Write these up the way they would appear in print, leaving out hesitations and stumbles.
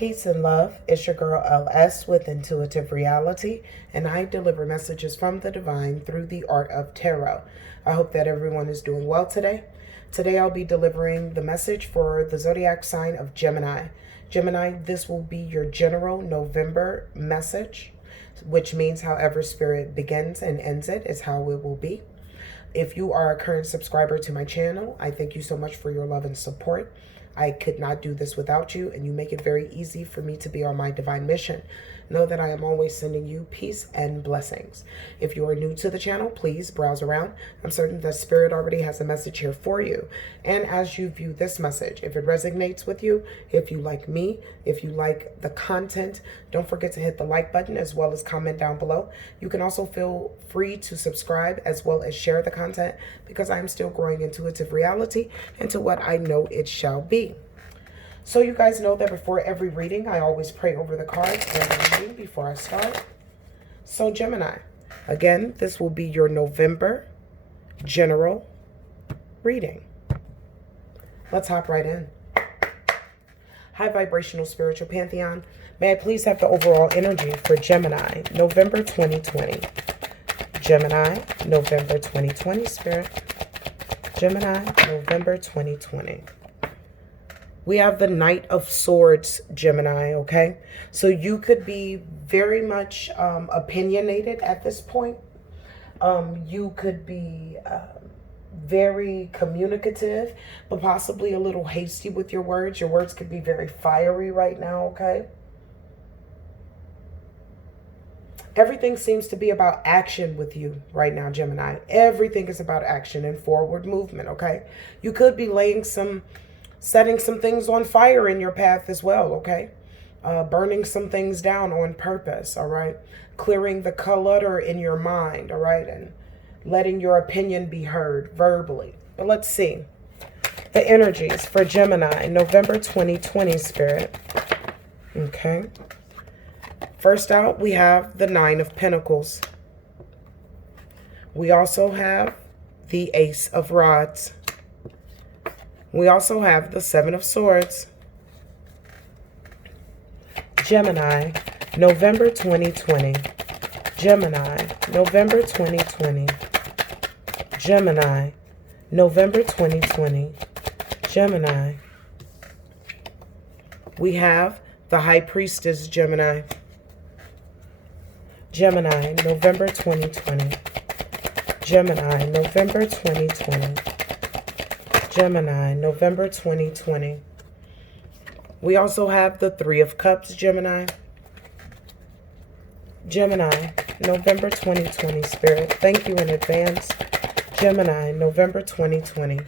peace and love. It's your girl LS with Intuitive Reality, and I deliver messages from the divine through the art of tarot. I hope that everyone is doing well today. Today I'll be delivering the message for the zodiac sign of Gemini. Gemini, this will be your general November message, which means however spirit begins and ends it is how it will be. If you are a current subscriber to my channel, I thank you so much for your love and support. I could not do this without you, and you make it very easy for me to be on my divine mission. Know that I am always sending you peace and blessings. If you are new to the channel, please browse around. I'm certain that Spirit already has a message here for you. And as you view this message, if it resonates with you, if you like me, if you like the content, don't forget to hit the like button as well as comment down below. You can also feel free to subscribe as well as share the content, because I'm still growing intuitive reality into what I know it shall be. So you guys know that before every reading, I always pray over the cards and the reading before I start. So Gemini, again, this will be your November general reading. Let's hop right in. High vibrational spiritual pantheon, may I please have the overall energy for Gemini, November 2020. Gemini, November 2020, Spirit. Gemini, November 2020. We have the Knight of Swords, Gemini, okay? So you could be very much opinionated at this point. You could be very communicative, but possibly a little hasty with your words. Your words could be very fiery right now, okay? Everything seems to be about action with you right now, Gemini. Everything is about action and forward movement, okay? You could be setting some things on fire in your path as well, okay? Burning some things down on purpose, all right? Clearing the clutter in your mind, all right? And letting your opinion be heard verbally. But let's see. The energies for Gemini, November 2020, Spirit. Okay. First out, we have the Nine of Pentacles. We also have the Ace of Rods. We also have the Seven of Swords. Gemini, November 2020. Gemini, November 2020. Gemini, November 2020. Gemini. We have the High Priestess, Gemini. Gemini, November 2020. Gemini, November 2020. Gemini, November 2020. We also have the Three of Cups, Gemini. Gemini, November 2020, Spirit. Thank you in advance. Gemini, November 2020.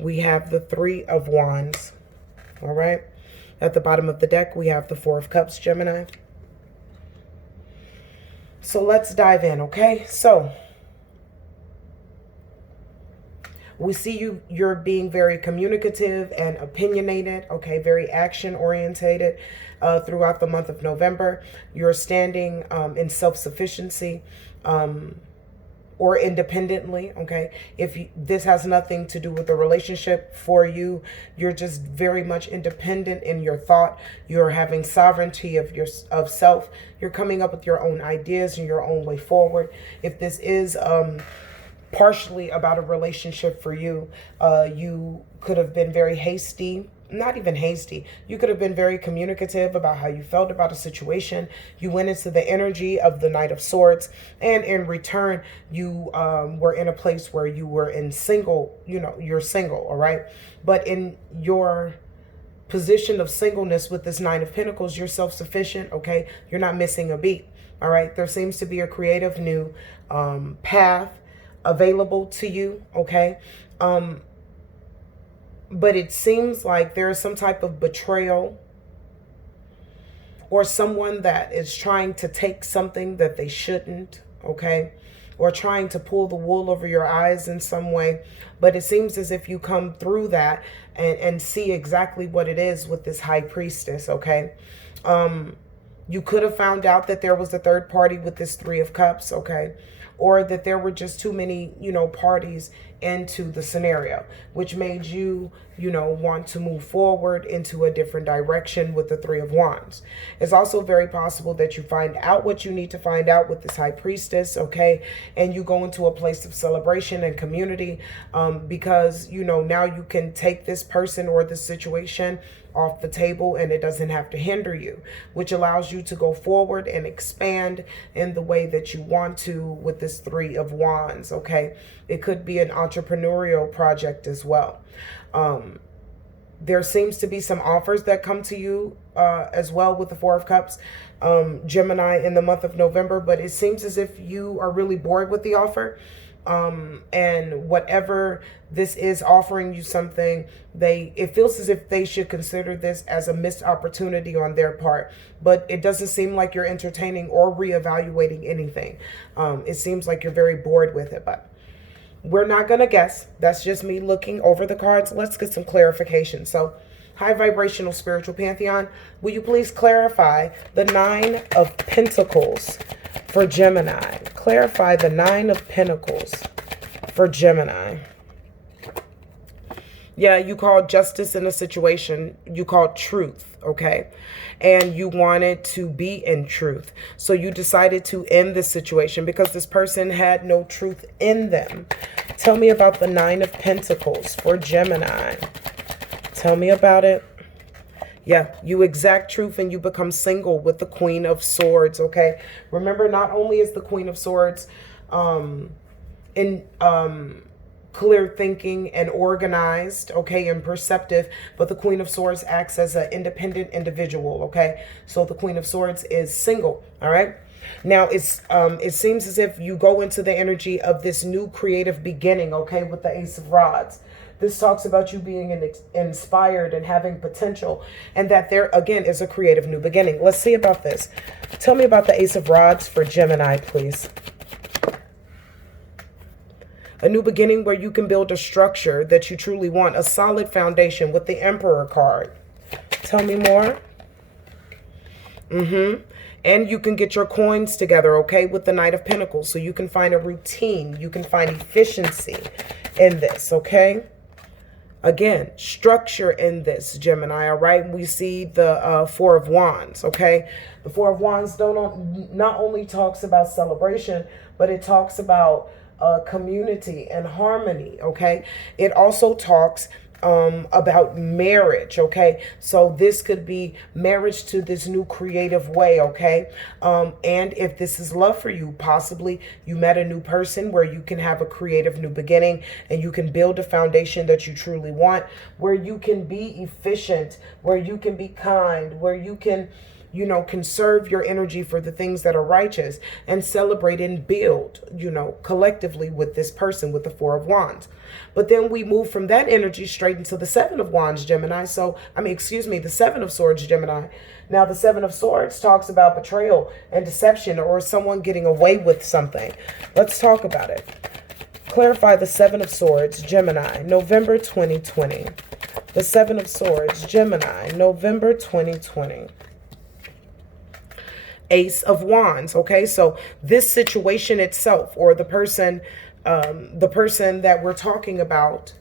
We have the Three of Wands. All right. At the bottom of the deck, we have the Four of Cups, Gemini. So let's dive in, okay? So we see you're being very communicative and opinionated, okay, very action-orientated throughout the month of November. You're standing in self-sufficiency or independently, okay? This has nothing to do with the relationship for you, you're just very much independent in your thought. You're having sovereignty of self. You're coming up with your own ideas and your own way forward. If this is partially about a relationship for you, you could have been very hasty. Not even hasty. You could have been very communicative about how you felt about a situation. You went into the energy of the Knight of Swords, and in return, you were in a place where you were in single, you're single, all right? But in your position of singleness with this Nine of Pentacles, you're self-sufficient, okay? You're not missing a beat, all right? There seems to be a creative new path available to you, okay? But it seems like there is some type of betrayal, or someone that is trying to take something that they shouldn't, okay? Or trying to pull the wool over your eyes in some way. But it seems as if you come through that and see exactly what it is with this High Priestess, okay? You could have found out that there was a third party with this Three of Cups, okay? or that there were just too many, parties into the scenario, which made you, want to move forward into a different direction with the Three of Wands. It's also very possible that you find out what you need to find out with this High Priestess, okay? And you go into a place of celebration and community because, now you can take this person or this situation off the table and it doesn't have to hinder you, which allows you to go forward and expand in the way that you want to with this Three of Wands, okay? It could be an entrepreneurial project as well. There seems to be some offers that come to you as well with the Four of Cups, Gemini, in the month of November, but it seems as if you are really bored with the offer. And whatever this is offering you something, it feels as if they should consider this as a missed opportunity on their part, but it doesn't seem like you're entertaining or reevaluating anything. It seems like you're very bored with it, but we're not going to guess. That's just me looking over the cards. Let's get some clarification. So, high vibrational spiritual pantheon, will you please clarify the Nine of Pentacles for Gemini? Clarify the Nine of Pentacles for Gemini. Yeah, you called justice in a situation. You called truth, okay? And you wanted to be in truth. So you decided to end this situation because this person had no truth in them. Tell me about the Nine of Pentacles for Gemini. Tell me about it. Yeah, you exact truth and you become single with the Queen of Swords, okay? Remember, not only is the Queen of Swords clear thinking and organized, okay, and perceptive, but the Queen of Swords acts as an independent individual, okay? So the Queen of Swords is single, all right? Now, it seems as if you go into the energy of this new creative beginning, okay, with the Ace of Rods. This talks about you being inspired and having potential, and that there, again, is a creative new beginning. Let's see about this. Tell me about the Ace of Rods for Gemini, please. A new beginning where you can build a structure that you truly want, a solid foundation with the Emperor card. Tell me more. And you can get your coins together, okay, with the Knight of Pentacles. So you can find a routine. You can find efficiency in this, okay? Again, structure in this, Gemini, all right? We see the Four of Wands, okay? The Four of Wands not only talks about celebration, but it talks about community and harmony, okay? It also talks about marriage, okay? So this could be marriage to this new creative way, okay? And if this is love for you, possibly you met a new person where you can have a creative new beginning and you can build a foundation that you truly want, where you can be efficient, where you can be kind, where you can, conserve your energy for the things that are righteous and celebrate and build, collectively with this person with the Four of Wands. But then we move from that energy straight into the Seven of Wands, Gemini. The Seven of Swords, Gemini. Now, the Seven of Swords talks about betrayal and deception or someone getting away with something. Let's talk about it. Clarify the Seven of Swords, Gemini, November 2020. The Seven of Swords, Gemini, November 2020. Ace of Wands, okay? So this situation itself, or the person that we're talking about,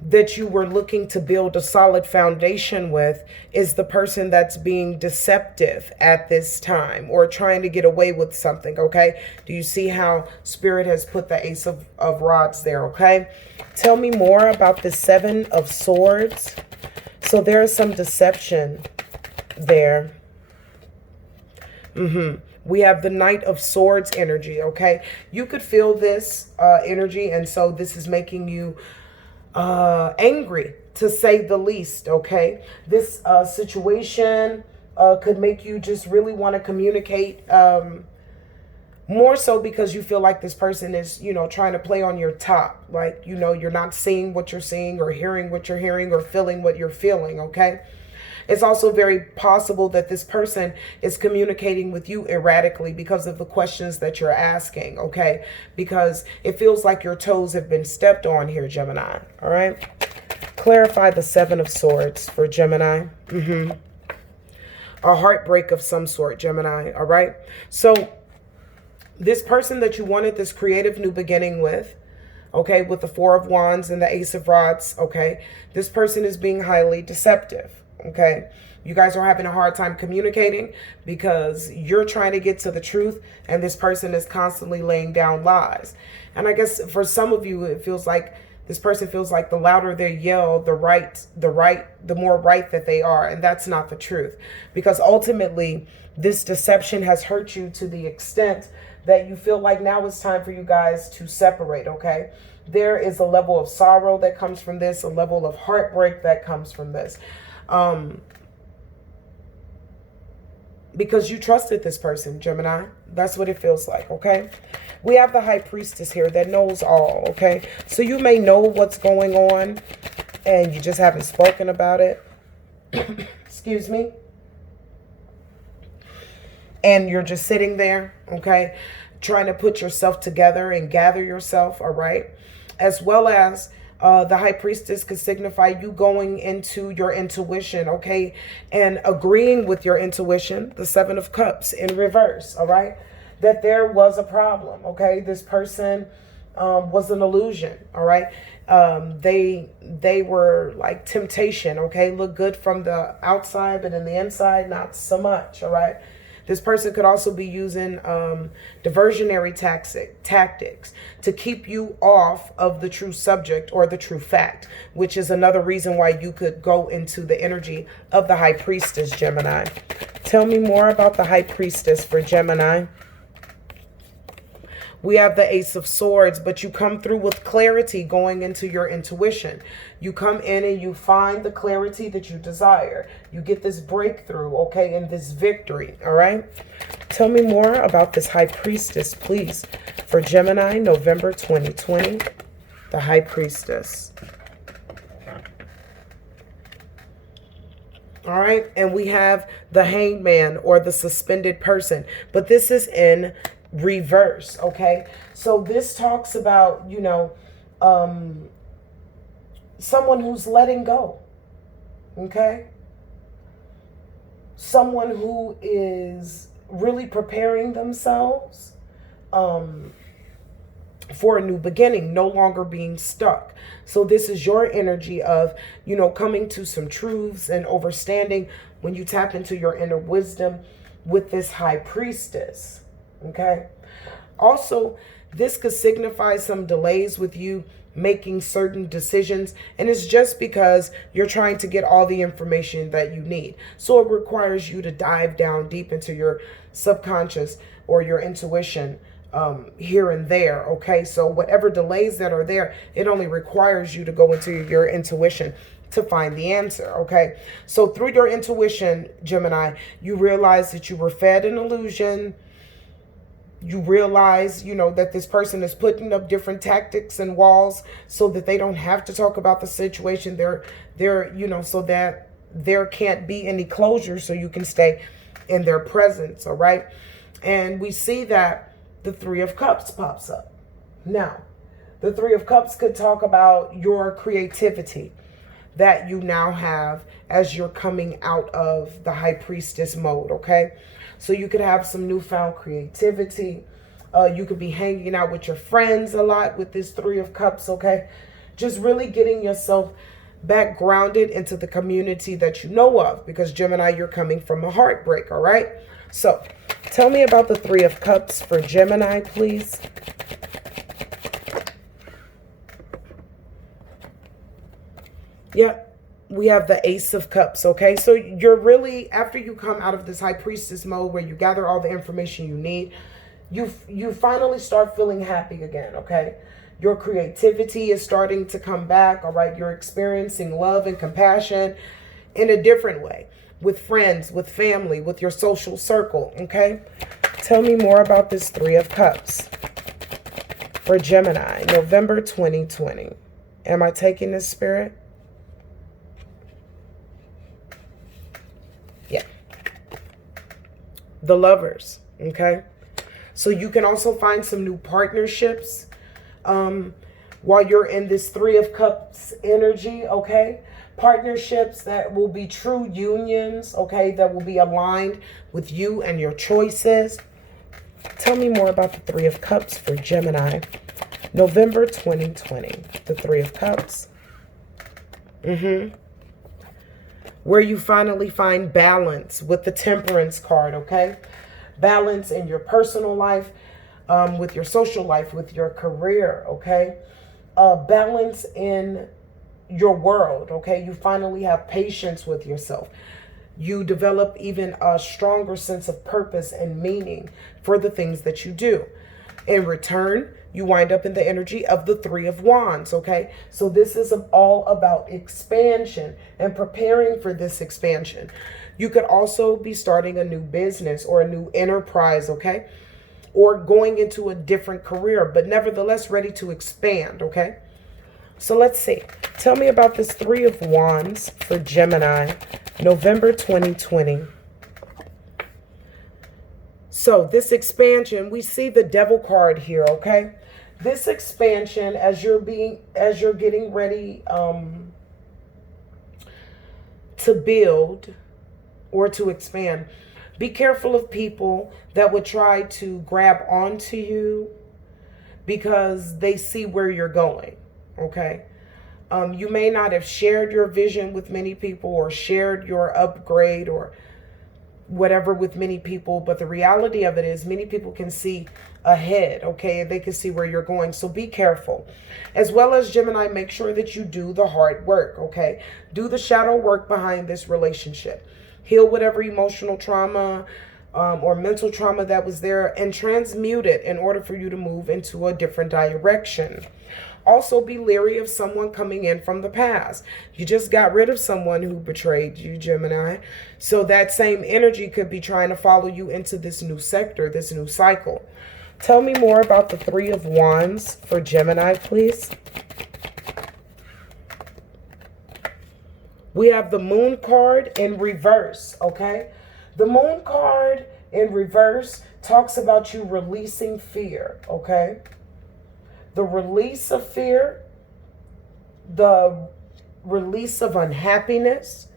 that you were looking to build a solid foundation with, is the person that's being deceptive at this time or trying to get away with something, okay? Do you see how Spirit has put the Ace of Rods there, okay? Tell me more about the Seven of Swords. So there is some deception there. We have the Knight of Swords energy, okay? You could feel this energy, and so this is making you angry, to say the least, okay? This situation could make you just really want to communicate more so because you feel like this person is, trying to play on your top. Like, you're not seeing what you're seeing or hearing what you're hearing or feeling what you're feeling, okay? It's also very possible that this person is communicating with you erratically because of the questions that you're asking, okay? Because it feels like your toes have been stepped on here, Gemini, all right? Clarify the Seven of Swords for Gemini. A heartbreak of some sort, Gemini, all right? So This person that you wanted this creative new beginning with, okay, with the Four of Wands and the Ace of Rods, okay, this person is being highly deceptive, okay. You guys are having a hard time communicating because you're trying to get to the truth and this person is constantly laying down lies. And I guess for some of you, it feels like this person feels like the louder they yell, the more right that they are. And that's not the truth, because ultimately this deception has hurt you to the extent that you feel like now it's time for you guys to separate, okay? There is a level of sorrow that comes from this, a level of heartbreak that comes from this. Because you trusted this person, Gemini. That's what it feels like, okay? We have the High Priestess here that knows all, okay? So you may know what's going on and you just haven't spoken about it. Excuse me. And you're just sitting there, okay? Trying to put yourself together and gather yourself, all right? As well as the High Priestess could signify you going into your intuition, okay? And agreeing with your intuition, the Seven of Cups in reverse, all right? That there was a problem, okay? This person was an illusion, all right? They were like temptation, okay? Look good from the outside, but in the inside, not so much, all right? This person could also be using diversionary tactics to keep you off of the true subject or the true fact, which is another reason why you could go into the energy of the High Priestess, Gemini. Tell me more about the High Priestess for Gemini. We have the Ace of Swords, but you come through with clarity going into your intuition. You come in and you find the clarity that you desire. You get this breakthrough, okay, and this victory, all right? Tell me more about this High Priestess, please. For Gemini, November 2020, the High Priestess. All right, and we have the Hangman or the suspended person, but this is in reverse, okay? So this talks about, you know, someone who's letting go, okay? Someone who is really preparing themselves for a new beginning, no longer being stuck. So this is your energy of, you know, coming to some truths and understanding when you tap into your inner wisdom with this High Priestess. Okay. Also, this could signify some delays with you making certain decisions, and it's just because you're trying to get all the information that you need. So it requires you to dive down deep into your subconscious or your intuition here and there. Okay, so whatever delays that are there, it only requires you to go into your intuition to find the answer. Okay, so through your intuition, Gemini, you realize that you were fed an illusion. You realize, you know, that this person is putting up different tactics and walls so that they don't have to talk about the situation. They're, you know, so that there can't be any closure, so you can stay in their presence. All right. And we see that the Three of Cups pops up. Now, the Three of Cups could talk about your creativity that you now have as you're coming out of the High Priestess mode. Okay. So you could have some newfound creativity. You could be hanging out with your friends a lot with this Three of Cups, okay? Just really getting yourself back grounded into the community that you know of, because Gemini, you're coming from a heartbreak, all right? So tell me about the Three of Cups for Gemini, please. Yeah. We have the Ace of Cups, okay? So you're really, after you come out of this High Priestess mode where you gather all the information you need, you finally start feeling happy again, okay? Your creativity is starting to come back, all right? You're experiencing love and compassion in a different way, with friends, with family, with your social circle, okay? Tell me more about this Three of Cups for Gemini, November 2020. Am I taking this, Spirit? Yeah. The Lovers, okay? So you can also find some new partnerships while you're in this Three of Cups energy, okay? Partnerships that will be true unions, okay? That will be aligned with you and your choices. Tell me more about the Three of Cups for Gemini, November 2020. The Three of Cups. Where you finally find balance with the Temperance card, okay? Balance in your personal life, with your social life, with your career, okay? Balance in your world, okay? You finally have patience with yourself. You develop even a stronger sense of purpose and meaning for the things that you do. In return, you wind up in the energy of the Three of Wands, okay? So this is all about expansion and preparing for this expansion. You could also be starting a new business or a new enterprise, okay? Or going into a different career, but nevertheless ready to expand, okay? So let's see. Tell me about this Three of Wands for Gemini, November 2020. So this expansion, we see the Devil card here, okay? This expansion, as you're getting ready to build or to expand, be careful of people that would try to grab onto you because they see where you're going, okay? You may not have shared your vision with many people or shared your upgrade or whatever with many people, but the reality of it is many people can see ahead, okay? They can see where you're going, so be careful. As well as Gemini, make sure that you do the hard work, okay? Do the shadow work behind this relationship. Heal whatever emotional trauma or mental trauma that was there and transmute it in order for you to move into a different direction. Also, be leery of someone coming in from the past. You just got rid of someone who betrayed you, Gemini. So that same energy could be trying to follow you into this new sector, this new cycle. Tell me more about the Three of Wands for Gemini, please. We have the Moon card in reverse, okay? The Moon card in reverse talks about you releasing fear, okay? The release of fear, the release of unhappiness,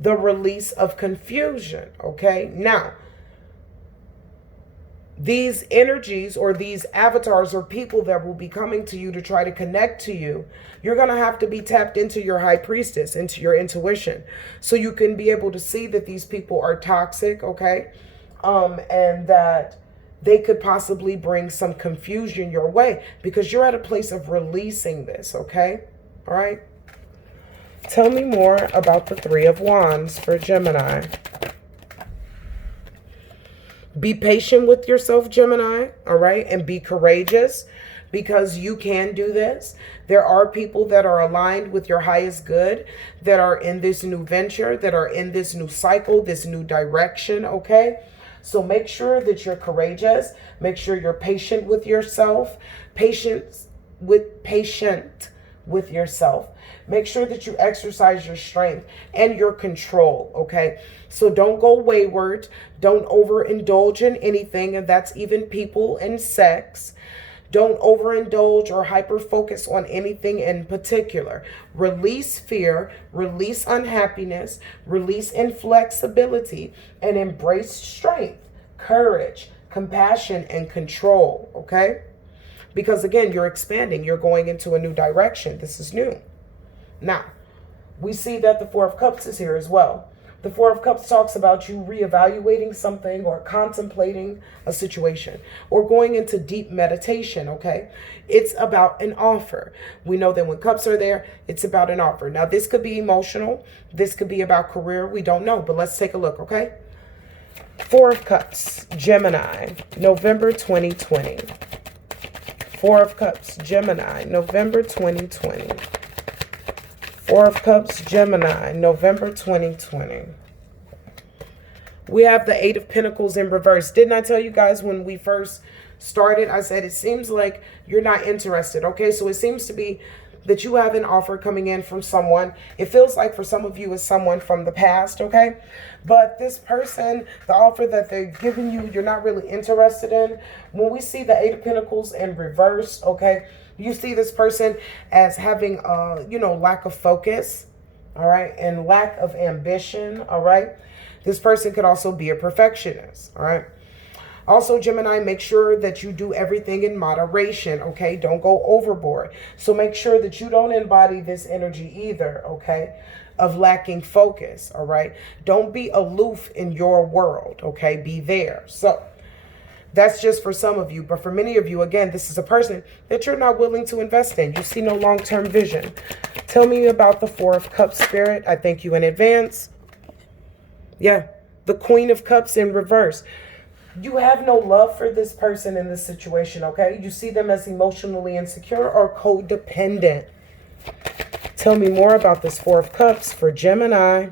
the release of confusion, okay? Now, these energies or these avatars or people that will be coming to you to try to connect to you, you're going to have to be tapped into your high priestess, into your intuition, so you can be able to see that these people are toxic, okay? And that they could possibly bring some confusion your way because you're at a place of releasing this, okay? All right. Tell me more about the Three of Wands for Gemini. Be patient with yourself, Gemini, all right? And be courageous because you can do this. There are people that are aligned with your highest good that are in this new venture, that are in this new cycle, this new direction, okay? So make sure that you're courageous. Make sure you're patient with yourself. Patient with yourself. Make sure that you exercise your strength and your control, okay? So don't go wayward. Don't overindulge in anything, and that's even people and sex. Don't overindulge or hyper-focus on anything in particular. Release fear, release unhappiness, release inflexibility, and embrace strength, courage, compassion, and control, okay? Because again, you're expanding. You're going into a new direction. This is new. Now, we see that the Four of Cups is here as well. The Four of Cups talks about you reevaluating something or contemplating a situation or going into deep meditation, okay? It's about an offer. We know that when cups are there, it's about an offer. Now, this could be emotional. This could be about career. We don't know, but let's take a look, okay? Four of Cups, Gemini, November 2020. Four of Cups, Gemini, November 2020. Four of Cups, Gemini, November 2020. We have the Eight of Pentacles in reverse. Didn't I tell you guys when we first started, I said it seems like you're not interested, okay? So it seems to be that you have an offer coming in from someone. It feels like for some of you it's someone from the past, okay? But this person, the offer that they're giving you, you're not really interested in. When we see the Eight of Pentacles in reverse, okay, you see this person as having, lack of focus, all right, and lack of ambition, all right? This person could also be a perfectionist, all right? Also, Gemini, make sure that you do everything in moderation, okay? Don't go overboard. So make sure that you don't embody this energy either, okay, of lacking focus, all right? Don't be aloof in your world, okay? Be there. So that's just for some of you. But for many of you, again, this is a person that you're not willing to invest in. You see no long-term vision. Tell me about the Four of Cups, Spirit. I thank you in advance. Yeah, the Queen of Cups in reverse. You have no love for this person in this situation, okay? You see them as emotionally insecure or codependent. Tell me more about this Four of Cups for Gemini.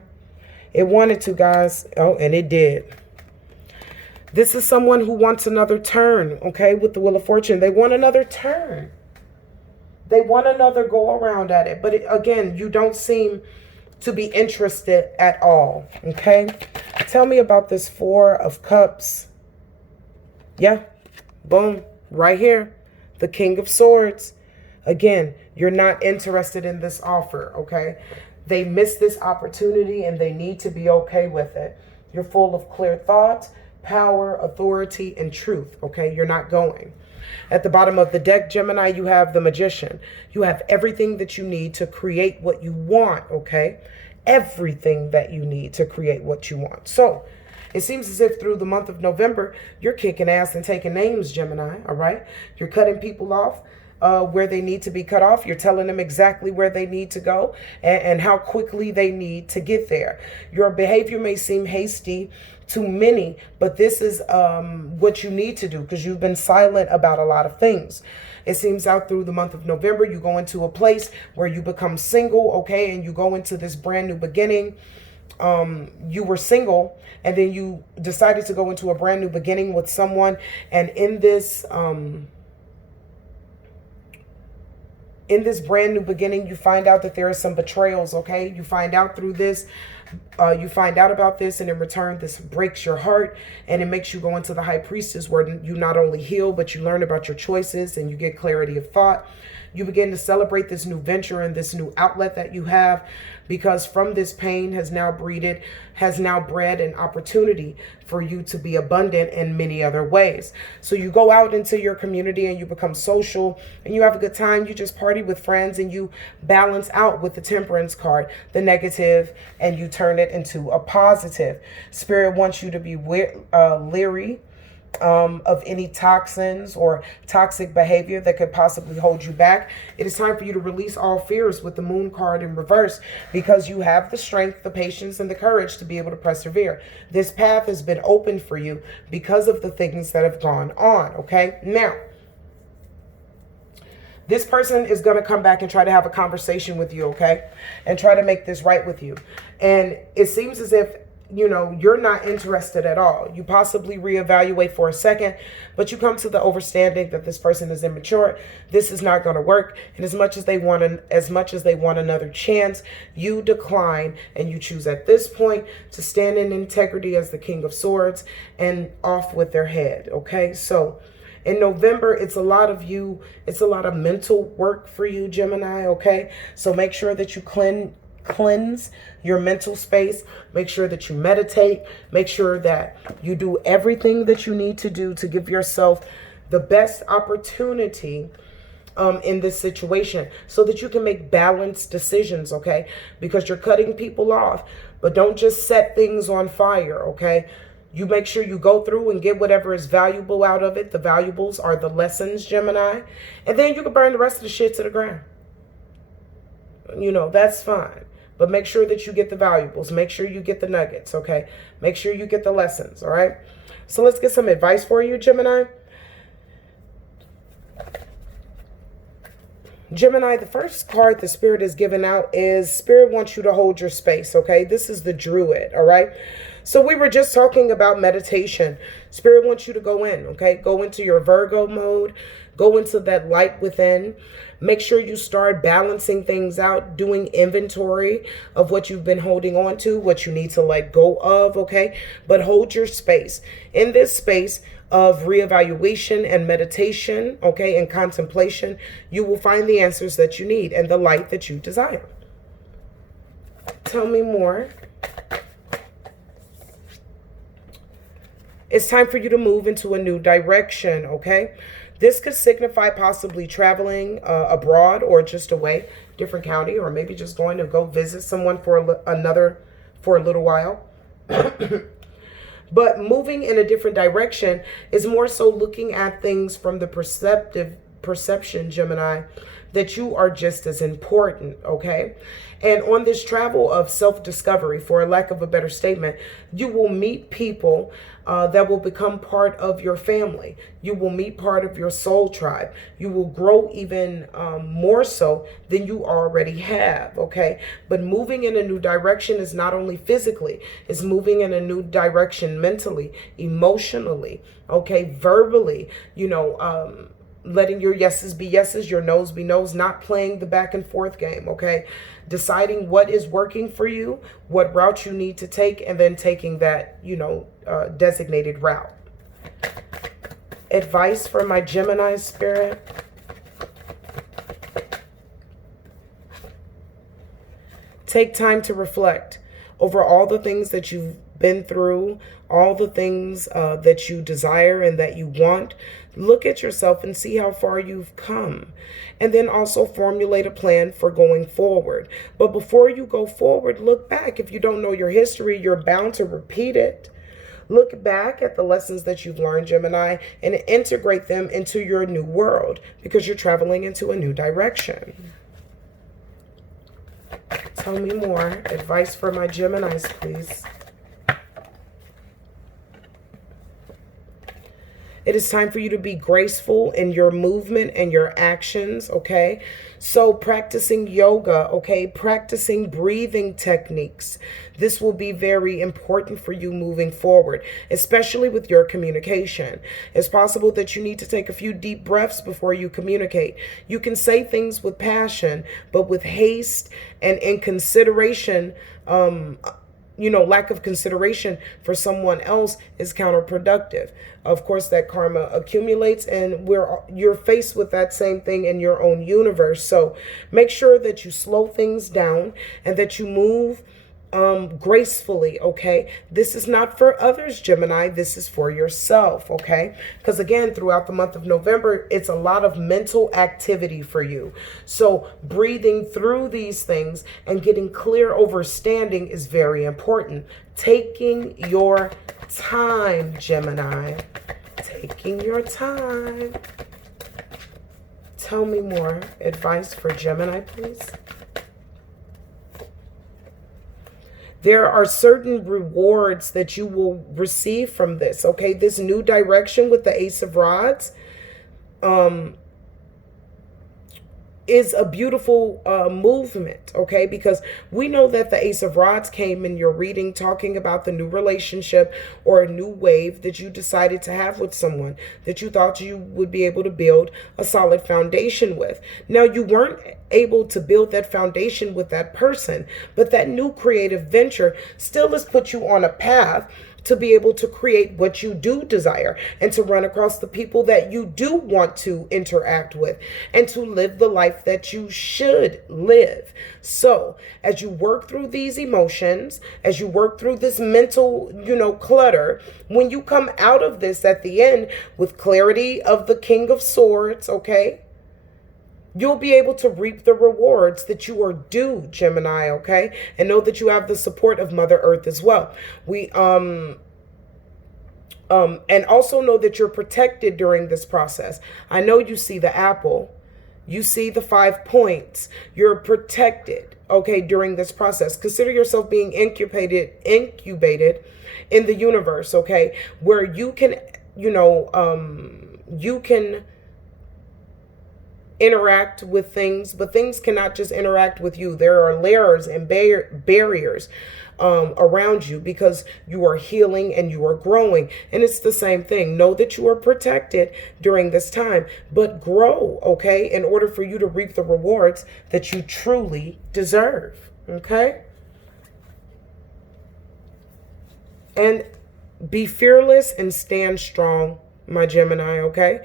It wanted to, guys. Oh, and it did. This is someone who wants another turn, okay, with the Wheel of Fortune. They want another turn. They want another go around at it. But again, you don't seem to be interested at all, okay? Tell me about this Four of Cups. Yeah, boom, right here. The King of Swords. Again, you're not interested in this offer, okay? They missed this opportunity and they need to be okay with it. You're full of clear thoughts, power, authority, and truth, okay? You're not going. At the bottom of the deck, Gemini, you have the Magician. You have everything that you need to create what you want, okay? Everything that you need to create what you want. So it seems as if through the month of November, you're kicking ass and taking names, Gemini, all right? You're cutting people off where they need to be cut off. You're telling them exactly where they need to go and how quickly they need to get there. Your behavior may seem hasty to many, but this is what you need to do because you've been silent about a lot of things. It seems out through the month of November, you go into a place where you become single, okay, and you go into this brand new beginning. You were single and then you decided to go into a brand new beginning with someone, and in this brand new beginning, you find out that there are some betrayals, okay? You find out through this, you find out about this, and in return, this breaks your heart, and it makes you go into the High Priestess, where you not only heal, but you learn about your choices, and you get clarity of thought. You begin to celebrate this new venture and this new outlet that you have, because from this pain has now bred an opportunity for you to be abundant in many other ways. So you go out into your community and you become social and you have a good time. You just party with friends and you balance out with the Temperance card, the negative, and you turn it into a positive. Spirit wants you to be leery of any toxins or toxic behavior that could possibly hold you back. It is time for you to release all fears with the Moon card in reverse, because you have the strength, the patience, and the courage to be able to persevere. This path has been opened for you because of the things that have gone on, okay? Now, this person is going to come back and try to have a conversation with you, okay? And try to make this right with you. And it seems as if, you know, you're not interested at all. You possibly reevaluate for a second, but you come to the understanding that this person is immature. This is not going to work. And as much as they want another chance, you decline and you choose at this point to stand in integrity as the King of Swords and off with their head. Okay, so in November, it's a lot of mental work for you, Gemini. Okay, so make sure that you cleanse your mental space. Make sure that you meditate. Make sure that you do everything that you need to do to give yourself the best opportunity in this situation, so that you can make balanced decisions, okay? Because you're cutting people off, but don't just set things on fire, okay? You make sure you go through and get whatever is valuable out of it. The valuables are the lessons, Gemini, and then you can burn the rest of the shit to the ground. You know, that's fine. But make sure that you get the valuables. Make sure you get the nuggets, okay? Make sure you get the lessons, all right? So let's get some advice for you, Gemini. Gemini, the first card the Spirit is giving out is Spirit wants you to hold your space, okay? This is the Druid, all right? So we were just talking about meditation. Spirit wants you to go in, okay? Go into your Virgo mode. Go into that light within. Make sure you start balancing things out, doing inventory of what you've been holding on to, what you need to let go of, okay? But hold your space. In this space of reevaluation and meditation, okay, and contemplation, you will find the answers that you need and the light that you desire. Tell me more. It's time for you to move into a new direction, okay? This could signify possibly traveling abroad or just away, different county, or maybe just going to go visit someone for a little while. But moving in a different direction is more so looking at things from the perception, Gemini, that you are just as important, okay? And on this travel of self-discovery, for a lack of a better statement, you will meet people that will become part of your family. You will meet part of your soul tribe. You will grow even more so than you already have, okay? But moving in a new direction is not only physically, it's moving in a new direction mentally, emotionally, okay, verbally, you know, letting your yeses be yeses, your noes be noes, not playing the back and forth game, okay? Deciding what is working for you, what route you need to take, and then taking that, you know, designated route. Advice for my Gemini spirit. Take time to reflect over all the things that you've been through, all the things that you desire and that you want. Look at yourself and see how far you've come. And then also formulate a plan for going forward. But before you go forward, look back. If you don't know your history, you're bound to repeat it. Look back at the lessons that you've learned, Gemini, and integrate them into your new world because you're traveling into a new direction. Tell me more. Advice for my Geminis, please. It is time for you to be graceful in your movement and your actions, okay? So practicing yoga, okay? Practicing breathing techniques. This will be very important for you moving forward, especially with your communication. It's possible that you need to take a few deep breaths before you communicate. You can say things with passion, but with haste and in consideration, you know, lack of consideration for someone else is counterproductive. Of course, that karma accumulates and you're faced with that same thing in your own universe. So make sure that you slow things down and that you move gracefully, okay? This is not for others, Gemini. This is for yourself, okay? Because again, throughout the month of November, it's a lot of mental activity for you. So breathing through these things and getting clear overstanding is very important. Taking your time, Gemini. Taking your time. Tell me more. Advice for Gemini, please. There are certain rewards that you will receive from this, okay? This new direction with the Ace of Rods is a beautiful movement, okay? Because we know that the Ace of Rods came in your reading talking about the new relationship or a new wave that you decided to have with someone that you thought you would be able to build a solid foundation with. Now, you weren't able to build that foundation with that person, but that new creative venture still has put you on a path to be able to create what you do desire and to run across the people that you do want to interact with and to live the life that you should live. So as you work through these emotions, as you work through this mental, you know, clutter, when you come out of this at the end with clarity of the King of Swords, okay, you'll be able to reap the rewards that you are due, Gemini, okay? And know that you have the support of Mother Earth as well. And also know that you're protected during this process. I know you see the apple. You see the 5 points. You're protected, okay, during this process. Consider yourself being incubated in the universe, okay? Where you can, you know, you can interact with things, but things cannot just interact with you. There are layers and barriers around you because you are healing and you are growing. And it's the same thing. Know that you are protected during this time, but grow, okay, in order for you to reap the rewards that you truly deserve, okay? And be fearless and stand strong, my Gemini, okay?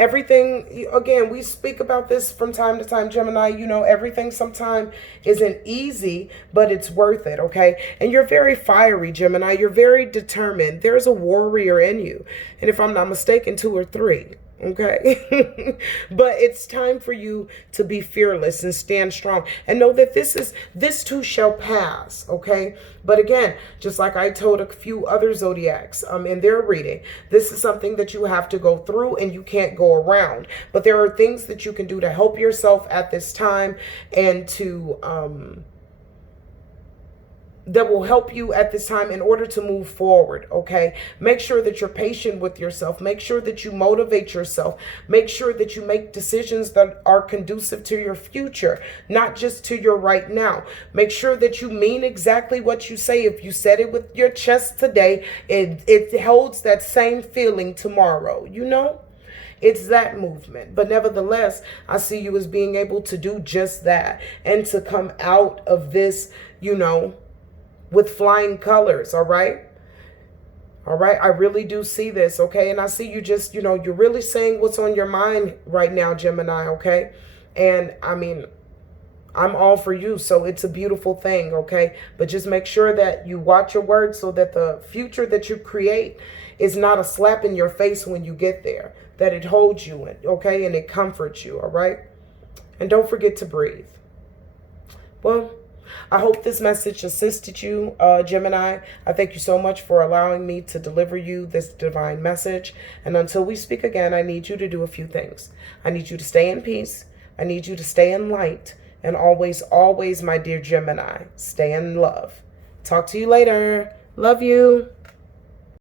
Everything, again, we speak about this from time to time, Gemini, you know, everything sometimes isn't easy, but it's worth it, okay? And you're very fiery, Gemini. You're very determined. There's a warrior in you. And if I'm not mistaken, 2 or 3. Okay. But it's time for you to be fearless and stand strong and know that this too shall pass. Okay. But again, just like I told a few other zodiacs in their reading, this is something that you have to go through and you can't go around. But there are things that you can do to help yourself at this time and to that will help you at this time in order to move forward, okay? Make sure that you're patient with yourself. Make sure that you motivate yourself. Make sure that you make decisions that are conducive to your future, not just to your right now. Make sure that you mean exactly what you say. If you said it with your chest today, it holds that same feeling tomorrow, you know? It's that movement. But nevertheless, I see you as being able to do just that and to come out of this, you know, with flying colors, all right? All right, I really do see this, okay? And I see you just, you know, you're really saying what's on your mind right now, Gemini, okay? And I mean, I'm all for you, so it's a beautiful thing, okay? But just make sure that you watch your words so that the future that you create is not a slap in your face when you get there, that it holds you in, okay? And it comforts you, all right? And don't forget to breathe. Well, I hope this message assisted you, Gemini. I thank you so much for allowing me to deliver you this divine message. And until we speak again, I need you to do a few things. I need you to stay in peace. I need you to stay in light. And always, always, my dear Gemini, stay in love. Talk to you later. Love you.